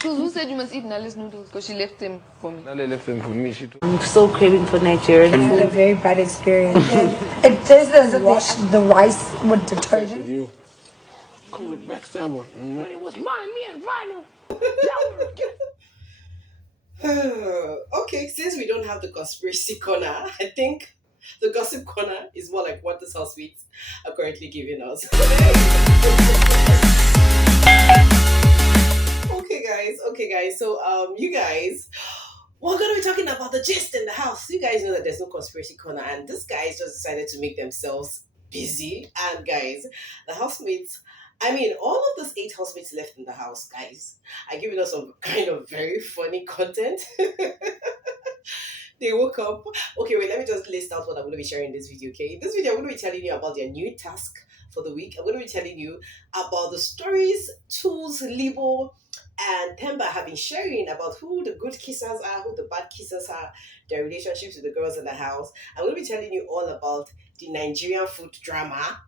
Because who said you must eat Nale's noodles? Because she left them for me. Nale left them for me. I'm so craving for Nigerian I had a food. very bad experience. It tastes as if wash the rice with detergent. You. Cool it back, Themba. It was mine, me and Vinyl. Okay, since we don't have the conspiracy corner, I think the gossip corner is more like what this housemates are currently giving us. Okay, guys. So, you guys, we're gonna be talking about the gist in the house. You guys know that there's no conspiracy corner, and this guys just decided to make themselves busy. And guys, the housemates. I mean, all of those 8 housemates left in the house, guys, are giving us some kind of very funny content. They woke up. Okay, wait, let me just list out what I'm going to be sharing in this video, okay? In this video, I'm going to be telling you about their new task for the week. I'm going to be telling you about the stories Tulz, Libo, and Themba have been sharing about who the good kissers are, who the bad kissers are, their relationships with the girls in the house. I'm going to be telling you all about the Nigerian food drama,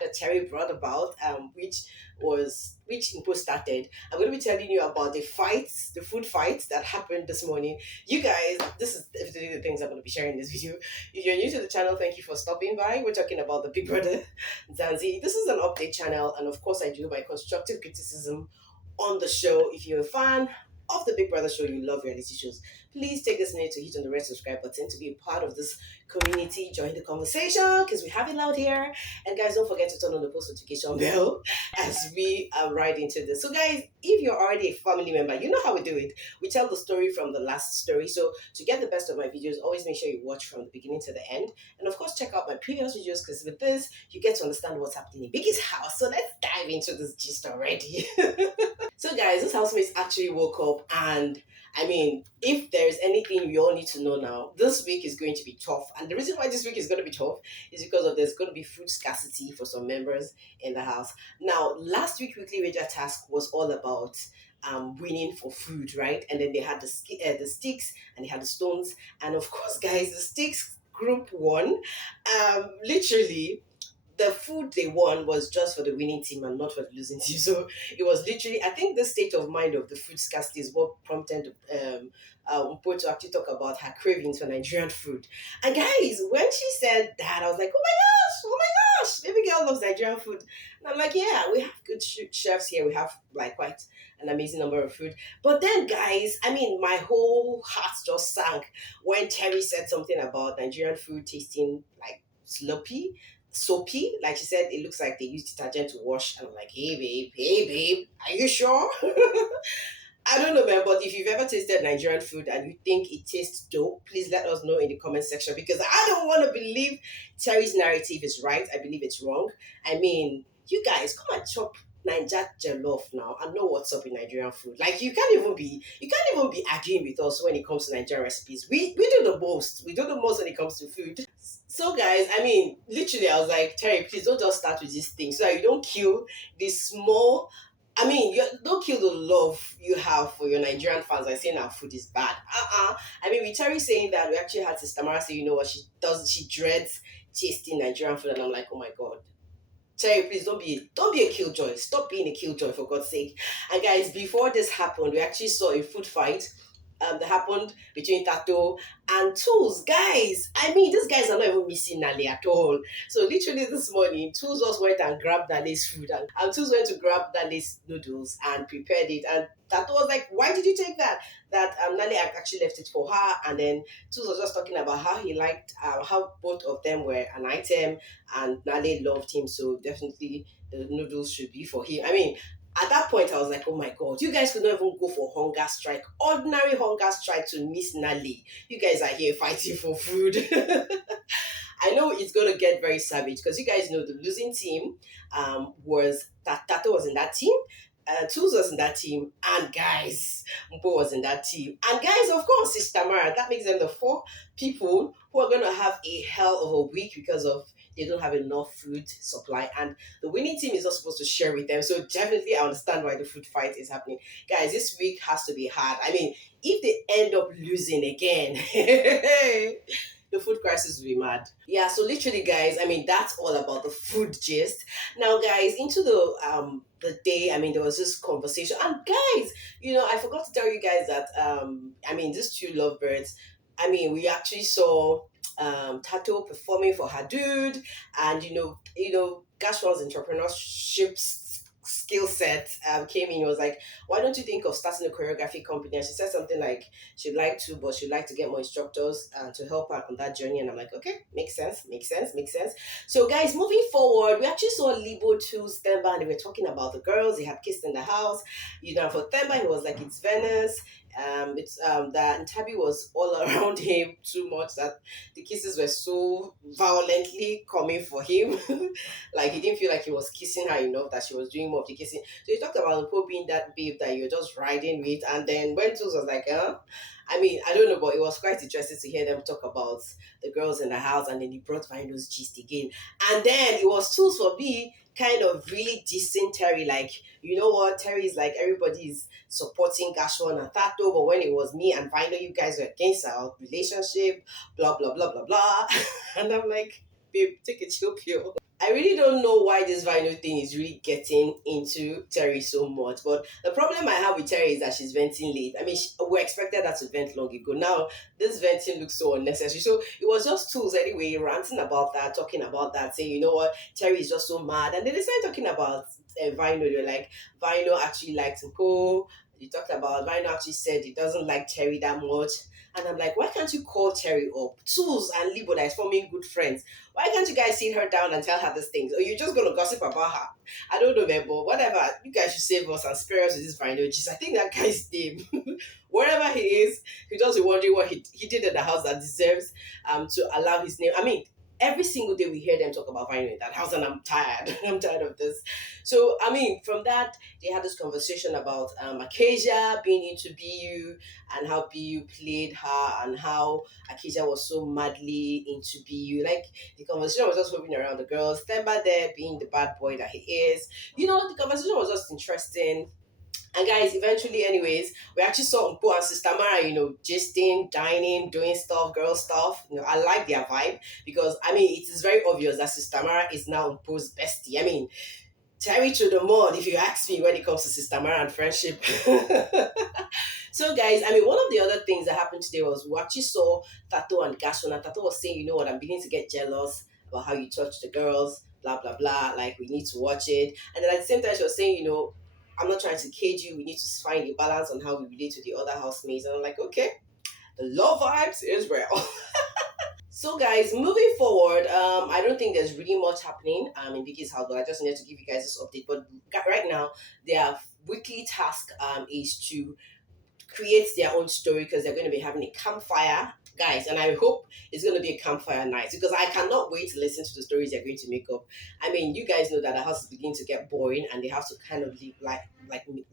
that Terry brought about, which Impo started. I'm going to be telling you about the food fights that happened this morning. You guys, this is definitely the things I'm going to be sharing in this video. If you're new to the channel, thank you for stopping by. We're talking about the Big Brother Zansi. This is an update channel, and of course, I do my constructive criticism on the show. If you're a fan of the Big Brother show, you love reality shows, please take this minute to hit on the red subscribe button to be a part of this community. Join the conversation because we have it loud here. And guys, don't forget to turn on the post notification bell as we are right into this. So guys, if you're already a family member, you know how we do it. We tell the story from the last story. So to get the best of my videos, always make sure you watch from the beginning to the end. And of course, check out my previous videos because with this, you get to understand what's happening in Biggie's house. So let's dive into this gist already. So guys, this housemates actually woke up, and I mean, if there's anything we all need to know now, this week is going to be tough. And the reason why this week is going to be tough is because there's going to be food scarcity for some members in the house. Now, last week weekly wager task was all about winning for food, right? And then they had the sticks and they had the stones, and of course, guys, the sticks group won. Literally, the food they won was just for the winning team and not for the losing team. So it was literally, I think the state of mind of the food scarcity is what prompted Mpo to actually talk about her cravings for Nigerian food. And guys, when she said that, I was like, oh my gosh, baby girl loves Nigerian food. And I'm like, yeah, we have good chefs here. We have like quite an amazing number of food. But then, guys, I mean, my whole heart just sank when Terry said something about Nigerian food tasting like soapy. Like she said, it looks like they use detergent to wash. And I'm like, hey babe, are you sure? I don't know, man, but if you've ever tasted Nigerian food and you think it tastes dope, please let us know in the comment section, because I don't want to believe Terry's narrative is right. I believe it's wrong. I mean, you guys, come and chop Niger jollof now and know what's up in Nigerian food. Like you can't even be arguing with us when it comes to Nigerian recipes. We do the most. We do the most when it comes to food. So guys, I mean, literally, I was like, Terry, please don't just start with this thing so that you don't kill this small. I mean, you don't kill the love you have for your Nigerian fans by saying our food is bad. I mean, with Terry saying that, we actually had Sister Mara say, you know what, she does, she dreads tasting Nigerian food, and I'm like, oh my god. Terry, please don't be a killjoy. Stop being a killjoy, for God's sake. And guys, before this happened, we actually saw a food fight that happened between Tato and Tulz. Guys, I mean, these guys are not even missing Nale at all. So literally this morning, Tulz just went and grabbed Nale's food, and Tulz went to grab Nale's noodles and prepared it. And Tato was like, why did you take that? That Nale actually left it for her. And then Tulz was just talking about how he liked how both of them were an item, and Nale loved him. So definitely the noodles should be for him. I mean, at that point, I was like, oh my god, you guys could not even go for hunger strike, ordinary hunger strike to Miss Nale. You guys are here fighting for food. I know it's going to get very savage because you guys know the losing team was that Tato was in that team. Tulz was in that team, and guys, Mpo was in that team. And guys, of course, Sister Mara. That makes them the 4 people who are going to have a hell of a week because of they don't have enough food supply, and the winning team is not supposed to share with them. So definitely I understand why the food fight is happening. Guys, this week has to be hard. I mean, if they end up losing again, the food crisis will be mad. Yeah, so literally, guys, I mean, that's all about the food gist. Now, guys, into the the day, I mean, there was this conversation. And guys, I forgot to tell you guys that these two lovebirds, we actually saw Tato performing for her dude, and Gashwa's entrepreneurship skill set came in. He was like, why don't you think of starting a choreography company? And she said something like she'd like to, but she'd like to get more instructors to help her on that journey. And I'm like, okay, makes sense. So guys, moving forward, we actually saw Libo, Tulz, Themba, and they were talking about the girls. They had kissed in the house. For Themba, he was like, it's Venice. It's that Ntabi was all around him too much, that the kisses were so violently coming for him. Like he didn't feel like he was kissing her enough, that she was doing more of the kissing. So he talked about Mpo being that babe that you're just riding with. And then when Tulz was like, I don't know, but it was quite interesting to hear them talk about the girls in the house. And then he brought Vino's gist again. And then it was Tulz for me kind of really dissing Terry, like, you know what, Terry is like, everybody's supporting Gashwan and Tato, but when it was me and Vino, you guys were against our relationship, blah blah blah blah blah. And I'm like, babe, take a chill pill. I really don't know why this Vino thing is really getting into Terry so much. But the problem I have with Terry is that she's venting late. We expected her to vent long ago. Now, this venting looks so unnecessary. So it was just Tulz anyway, ranting about that, talking about that, saying, you know what, Terry is just so mad. And then they started talking about Vino. They're like, Vino actually likes Nko. They talked about Vino actually said he doesn't like Terry that much. And I'm like, why can't you call Terry up? Tulz and Libo that is forming good friends. Why can't you guys sit her down and tell her these things? Or you're just going to gossip about her? I don't know, man, but whatever. You guys should save us and spare us with this Vino. I think that guy's name, wherever he is, he just be wondering what he did in the house that deserves to allow his name. Every single day we hear them talk about Vino in that house, and I'm tired. I'm tired of this. So, from that, they had this conversation about Acacia being into BU and how BU played her and how Acacia was so madly into BU. Like, the conversation was just moving around the girls. Themba there being the bad boy that he is. The conversation was just interesting. And guys, eventually, anyways, we actually saw Mpo and Sister Mara, gisting, dining, doing stuff, girl stuff. I like their vibe because, it is very obvious that Sister Mara is now Mpo's bestie. Terry to the mud, if you ask me, when it comes to Sister Mara and friendship. So, guys, one of the other things that happened today was we actually saw Tato and Gashwan, and Tato was saying, you know what, I'm beginning to get jealous about how you touch the girls, blah, blah, blah, like, we need to watch it. And then at the same time, she was saying, I'm not trying to cage you. We need to find a balance on how we relate to the other housemates. And I'm like, okay, the love vibes is real. So guys, moving forward, I don't think there's really much happening in Biggie's house, but I just wanted to give you guys this update. But right now, their weekly task is to create their own story, because they're going to be having a campfire, guys, and I hope it's going to be a campfire night, because I cannot wait to listen to the stories they're going to make up. You guys know that the house is beginning to get boring, and they have to kind of leave, like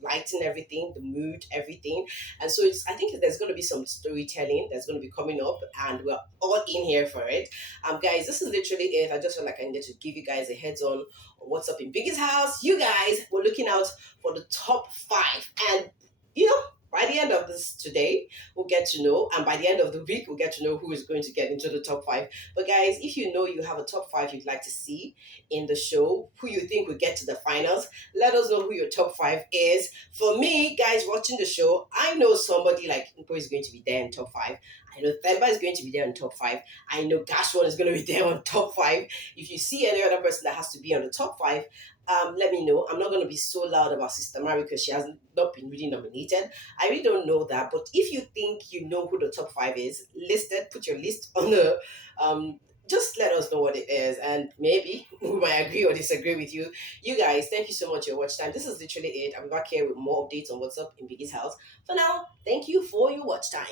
lighten everything, the mood, everything. And so I think there's going to be some storytelling that's going to be coming up, and we're all in here for it. Guys, this is literally it. I just felt like I needed to give you guys a heads on what's up in Biggie's house. You guys were looking out for the top 5, and by the end of this today, we'll get to know. And by the end of the week, we'll get to know who is going to get into the top 5. But guys, if you have a top 5 you'd like to see in the show, who you think will get to the finals, let us know who your top 5 is. For me, guys, watching the show, I know somebody like Nko is going to be there in top 5. I know Themba is going to be there in top 5. I know Gashwan is going to be there on top 5. If you see any other person that has to be on the top 5, let me know. I'm not going to be so loud about Sister Mary because she has not been really nominated. I really don't know that. But if you think you know who the top 5 is, put your list on the just let us know what it is, and maybe we might agree or disagree with you. You guys, thank you so much for your watch time. This is literally it. I'm back here with more updates on what's up in Biggie's house. For now, thank you for your watch time.